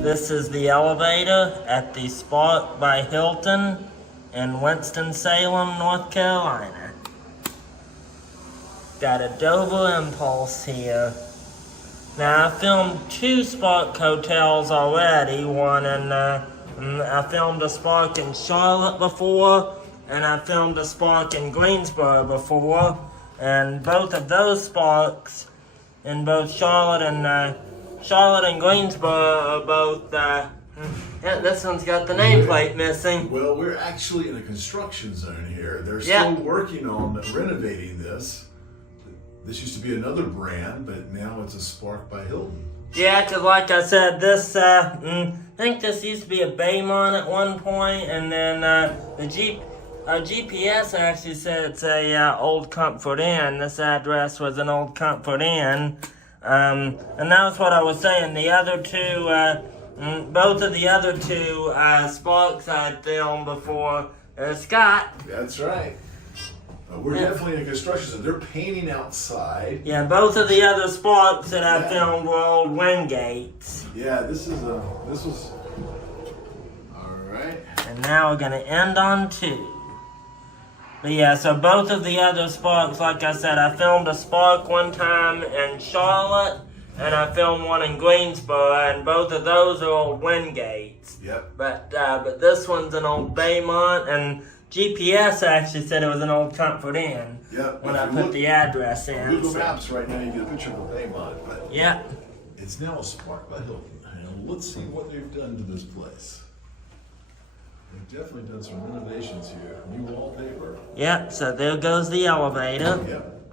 This is the elevator at the Spark by Hilton in Winston Salem, North Carolina. Got a Dover Impulse here. Now I filmed 2 Spark hotels already. One in, I filmed a Spark in Charlotte before, and I filmed a Spark in Greensboro before. And both of those Sparks in both Charlotte and Greensboro are both, yeah, this one's got the nameplate missing. Well, we're actually in a construction zone here. They're still working on renovating this. This used to be another brand, but now it's a Spark by Hilton. Yeah, because like I said, this, I think this used to be a Baymont at one point, and then the GPS actually said it's a old Comfort Inn. This address was an old Comfort Inn. And that was what I was saying. The other two, both of the other two Sparks I'd filmed before Scott. That's right. We're definitely in a construction zone. They're painting outside. Yeah, both of the other Sparks that I filmed were old Wingates. Yeah, this was, all right. And now we're gonna end on 2. But yeah, so both of the other Sparks, like I said, I filmed a Spark one time in Charlotte, and I filmed one in Greensboro, and both of those are old Wingates. Yep. But this one's an old Baymont, and GPS actually said it was an old Comfort Inn. Yep. When I put the address in. Google Maps right now, you get a picture of a Baymont, but it's now a Spark by Hilton. And let's see what they've done to this place. They've definitely done some renovations here. New wallpaper. Yep, so there goes the elevator. Yep.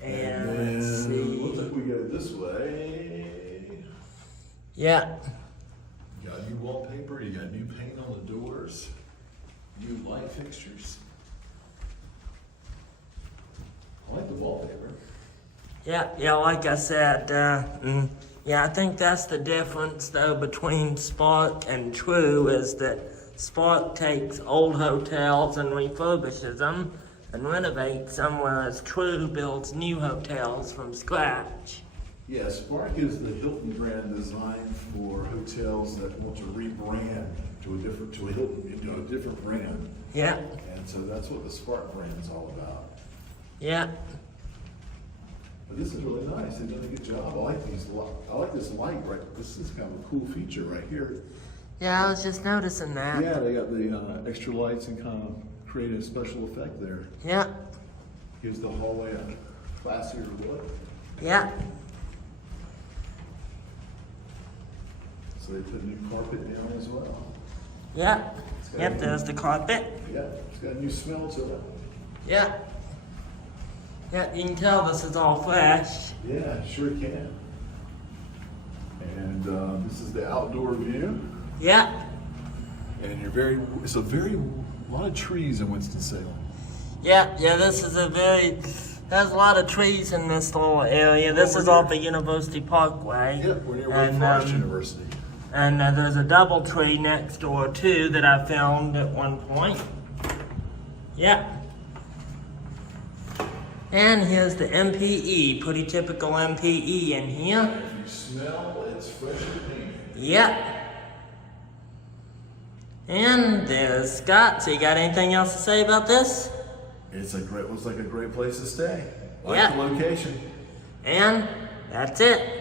And let's see. Looks like we go this way. Yeah. You got new wallpaper, you got new paint on the doors, new light fixtures. I like the wallpaper. Yeah, like I said, yeah, I think that's the difference though between Spark and True, is that Spark takes old hotels and refurbishes them and renovates them, whereas True builds new hotels from scratch. Yeah, Spark is the Hilton brand designed for hotels that want to rebrand to a Hilton, a different brand. Yeah. And so that's what the Spark brand is all about. Yeah. But this is really nice. They've done a good job. I like this light right. This is kind of a cool feature right here. Yeah, I was just noticing that. Yeah, they got the extra lights and kind of create a special effect there. Yeah. Gives the hallway a classier look. Yeah. So they put new carpet down as well. Yeah. Yep, there's the carpet. Yeah, it's got a new smell to it. Yeah. Yeah, you can tell this is all fresh. Yeah, sure can. And this is the outdoor view. Yeah. And it's a lot of trees in Winston-Salem. Yeah, this is there's a lot of trees in this little area. This is off the University Parkway. Yep, we're near Wake Forest University. And there's a double tree next door too that I filmed at one point. Yeah. And here's the MPE, pretty typical MPE in here. If you smell, it's fresh and painted. Yep. And there's Scott. So you got anything else to say about this? Looks like a great place to stay. Like the location. And that's it.